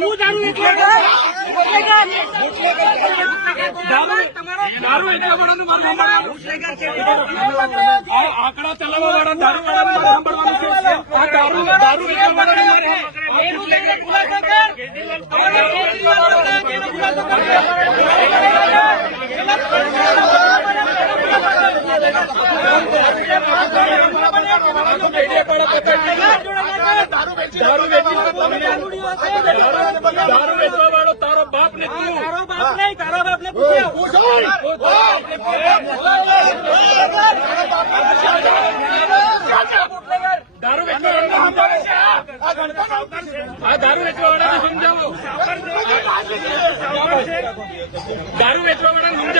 હું દારૂ વેચવા દારૂ એટલે. આંકડા ચલાવવા વાળા દારૂ સાંભળવાનું છે આ દારૂ દારૂ વેચવા વાળાનું મારે આ bootlegger ખુલાસો કર. તમારો કેજરીવાલ વાળા કેનો ખુલાસો કરશે? દારૂ વેચી દારૂ વેચવા વાળો તારો બાપ ને તું તારો બાપ નહીં તારા બાપને પૂછ્યો દારૂ વેચવા વાળાને સમજાવો આ દારૂ વેચવા વાળાને સમજાવો દારૂ વેચવા વાળાને સમજાવો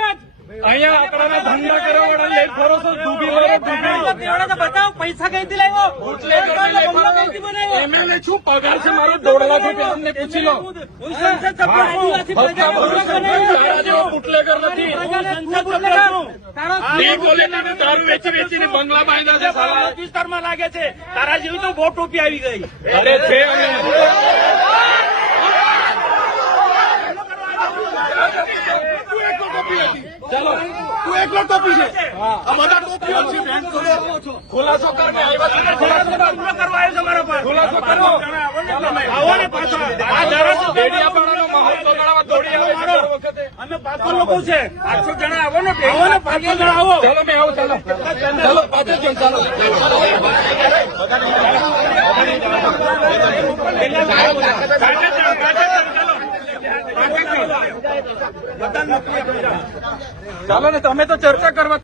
અહીંયા આંકડાના ધંધા લઈ ફરો છો ડૂબી બતાવો પૈસા કઈથી લાવ્યો એમએલએ છું પગાર છે મારો દોઢ લાખ રૂપિયા તમને પૂછી લો હું સંસદ સભ્ય આદિવાસી ભક્કા પ્રજાનો ભરો છો. બંગલો બનાવ્યો. તારા જેવો બુટલેગર નથી હું સંસદ સભ્ય છું. તારો ડી ક્વોલિટીનું દારૂ વેચી વેચીને બંગલા બાંધ્યા છે વિસ્તારમાં લાગે છે તારા જેવી તો બહુ ટોપી આવી ગઈ અરે છે ચાલો તું એકલો ટોપી છે આ બધા ટોપીઓ છે બેન ખુલાસો કરને આવ્યા છે ખુલાસો કર. પૂરો કરવા આવ્યો છે મારા પર ખુલાસો કરો આવો ને પાછો આ ધારા ડેડિયાપાડાનો માહોલ બગાડવા દોડી આવે વખતે. અમે પાંચસો લોકો છે પાંચસો જણા આવો ને આવો ને પાંચસો જણા આવો ચાલો મેં આવું ચાલો ચાલો પાછળ જાઓ, ચાલો ચાલો ને તમે તો ચર્ચા કરવા